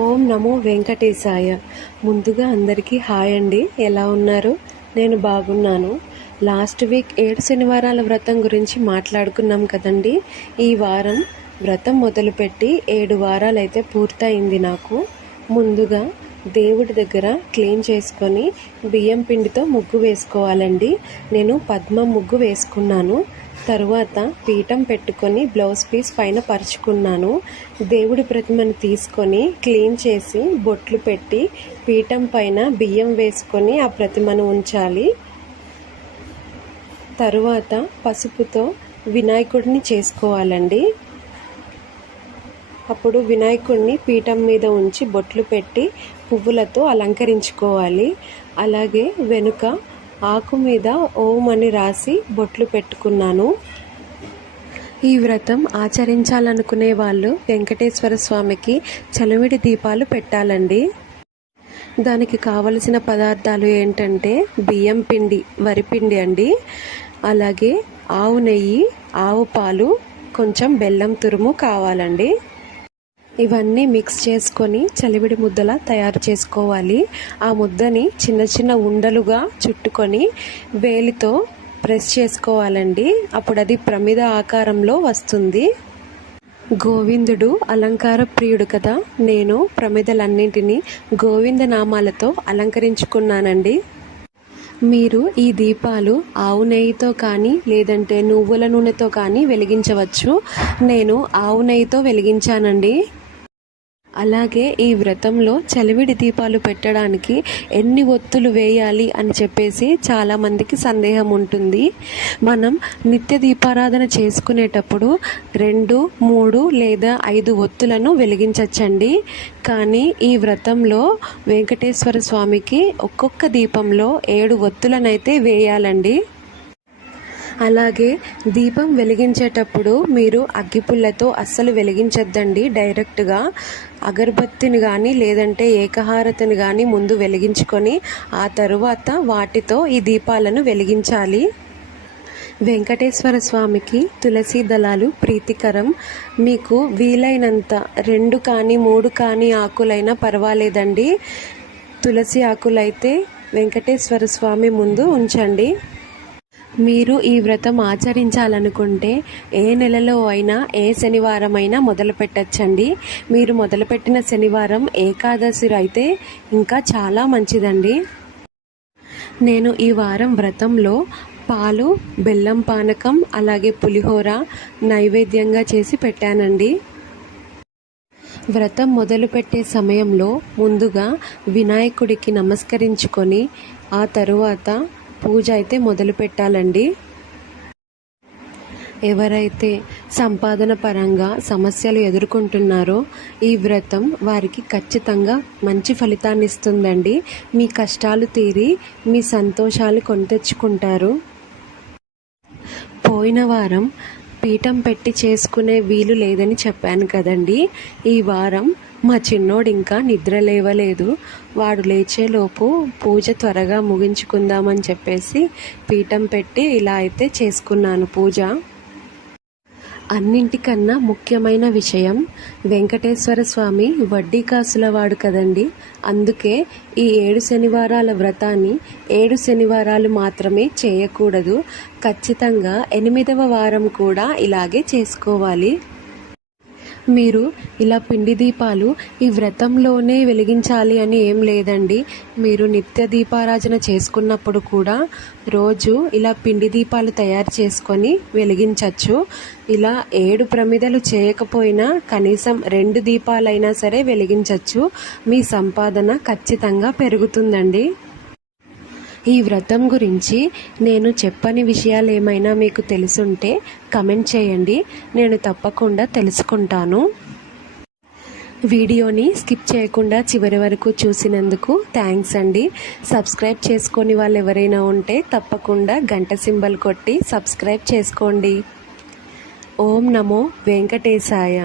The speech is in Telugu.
ఓం నమో వెంకటేశాయ. ముందుగా అందరికీ హాయ్ అండి. ఎలా ఉన్నారు? నేను బాగున్నాను. లాస్ట్ వీక్ 7 శనివారాల వ్రతం గురించి మాట్లాడుకున్నాం కదండి. ఈ వారం వ్రతం మొదలుపెట్టి 7 వారాలైతే పూర్తయింది నాకు. ముందుగా దేవుడి దగ్గర క్లీన్ చేసుకొని బియ్యం పిండితో ముగ్గు వేసుకోవాలండి. నేను పద్మ ముగ్గు వేసుకున్నాను. తరువాత పీఠం పెట్టుకొని బ్లౌజ్ పీస్ పైన పరుచుకున్నాను. దేవుడి ప్రతిమను తీసుకొని క్లీన్ చేసి బొట్లు పెట్టి పీఠం పైన బియ్యం వేసుకొని ఆ ప్రతిమను ఉంచాలి. తరువాత పసుపుతో వినాయకుడిని చేసుకోవాలండి. అప్పుడు వినాయకుడిని పీఠం మీద ఉంచి బొట్లు పెట్టి పువ్వులతో అలంకరించుకోవాలి. అలాగే వెనుక ఆకు మీద ఓం అని రాసి బొట్లు పెట్టుకున్నాను. ఈ వ్రతం ఆచరించాలనుకునే వాళ్ళు వెంకటేశ్వర స్వామికి చలివిడి దీపాలు పెట్టాలండి. దానికి కావలసిన పదార్థాలు ఏంటంటే బియ్యం పిండి, వరిపిండి అండి, అలాగే ఆవు నెయ్యి, ఆవు పాలు, కొంచెం బెల్లం తురుము కావాలండి. ఇవన్నీ మిక్స్ చేసుకొని చలివిడి ముద్దలా తయారు చేసుకోవాలి. ఆ ముద్దని చిన్న చిన్న ఉండలుగా చుట్టుకొని వేలితో ప్రెస్ చేసుకోవాలండి. అప్పుడు అది ప్రమిద ఆకారంలో వస్తుంది. గోవిందుడు అలంకార ప్రియుడు కదా, నేను ప్రమిదలన్నింటినీ గోవింద నామాలతో అలంకరించుకున్నానండి. మీరు ఈ దీపాలు ఆవు నెయ్యితో కానీ లేదంటే నువ్వుల నూనెతో కానీ వెలిగించవచ్చు. నేను ఆవు నెయ్యితో వెలిగించానండి. అలాగే ఈ వ్రతంలో చలివిడి దీపాలు పెట్టడానికి ఎన్ని ఒత్తులు వేయాలి అని చెప్పేసి చాలామందికి సందేహం ఉంటుంది. మనం నిత్య దీపారాధన చేసుకునేటప్పుడు 2, 3 లేదా 5 ఒత్తులను వెలిగించవచ్చండి. కానీ ఈ వ్రతంలో వెంకటేశ్వర స్వామికి ఒక్కొక్క దీపంలో 7 ఒత్తులనైతే వేయాలండి. అలాగే దీపం వెలిగించేటప్పుడు మీరు అగ్గిపుల్లతో అస్సలు వెలిగించొద్దండి. డైరెక్ట్గా అగరబత్తిని కానీ లేదంటే ఏకహారతిని కానీ ముందు వెలిగించుకొని ఆ తరువాత వాటితో ఈ దీపాలను వెలిగించాలి. వెంకటేశ్వర స్వామికి తులసి దళాలు ప్రీతికరం. మీకు వీలైనంత 2 కానీ 3 కానీ ఆకులైనా పర్వాలేదండి. తులసి ఆకులైతే వెంకటేశ్వర స్వామి ముందు ఉంచండి. మీరు ఈ వ్రతం ఆచరించాలనుకుంటే ఏ నెలలో అయినా ఏ శనివారం అయినా మొదలు పెట్టచ్చండి. మీరు మొదలుపెట్టిన శనివారం ఏకాదశి అయితే ఇంకా చాలా మంచిదండి. నేను ఈ వారం వ్రతంలో పాలు, బెల్లం పానకం, అలాగే పులిహోర నైవేద్యంగా చేసి పెట్టానండి. వ్రతం మొదలుపెట్టే సమయంలో ముందుగా వినాయకుడికి నమస్కరించుకొని ఆ తరువాత పూజ అయితే మొదలు పెట్టాలండి. ఎవరైతే సంపాదన పరంగా సమస్యలు ఎదుర్కొంటున్నారో ఈ వ్రతం వారికి ఖచ్చితంగా మంచి ఫలితాన్ని ఇస్తుందండి. మీ కష్టాలు తీరి మీ సంతోషాలు కొని తెచ్చుకుంటారు. పోయిన వారం పీఠం పెట్టి చేసుకునే వీలు లేదని చెప్పాను కదండి. ఈ వారం మా చిన్నోడు ఇంకా నిద్ర లేవలేదు. వాడు లేచేలోపు పూజ త్వరగా ముగించుకుందామని చెప్పేసి పీఠం పెట్టి ఇలా అయితే చేసుకున్నాను పూజ. అన్నింటికన్నా ముఖ్యమైన విషయం, వెంకటేశ్వర స్వామి వడ్డీ కాసుల వాడు కదండి. అందుకే ఈ 7 శనివారాల వ్రతాన్ని 7 శనివారాలు మాత్రమే చేయకూడదు. ఖచ్చితంగా 8వ వారం కూడా ఇలాగే చేసుకోవాలి. మీరు ఇలా పిండి దీపాలు ఈ వ్రతంలోనే వెలిగించాలి అని ఏం లేదండి. మీరు నిత్య దీపారాధన చేసుకున్నప్పుడు కూడా రోజు ఇలా పిండి దీపాలు తయారు చేసుకొని వెలిగించవచ్చు. ఇలా 7 ప్రమిదలు చేయకపోయినా కనీసం 2 దీపాలైనా సరే వెలిగించవచ్చు. మీ సంపాదన ఖచ్చితంగా పెరుగుతుందండి. ఈ వ్రతం గురించి నేను చెప్పని విషయాలు ఏమైనా మీకు తెలుసుంటే కమెంట్ చేయండి. నేను తప్పకుండా తెలుసుకుంటాను. వీడియోని స్కిప్ చేయకుండా చివరి వరకు చూసినందుకు థ్యాంక్స్ అండి. సబ్స్క్రైబ్ చేసుకొని వాళ్ళు ఎవరైనా ఉంటే తప్పకుండా గంట సింబల్ కొట్టి సబ్స్క్రైబ్ చేసుకోండి. ఓం నమో వెంకటేశాయ.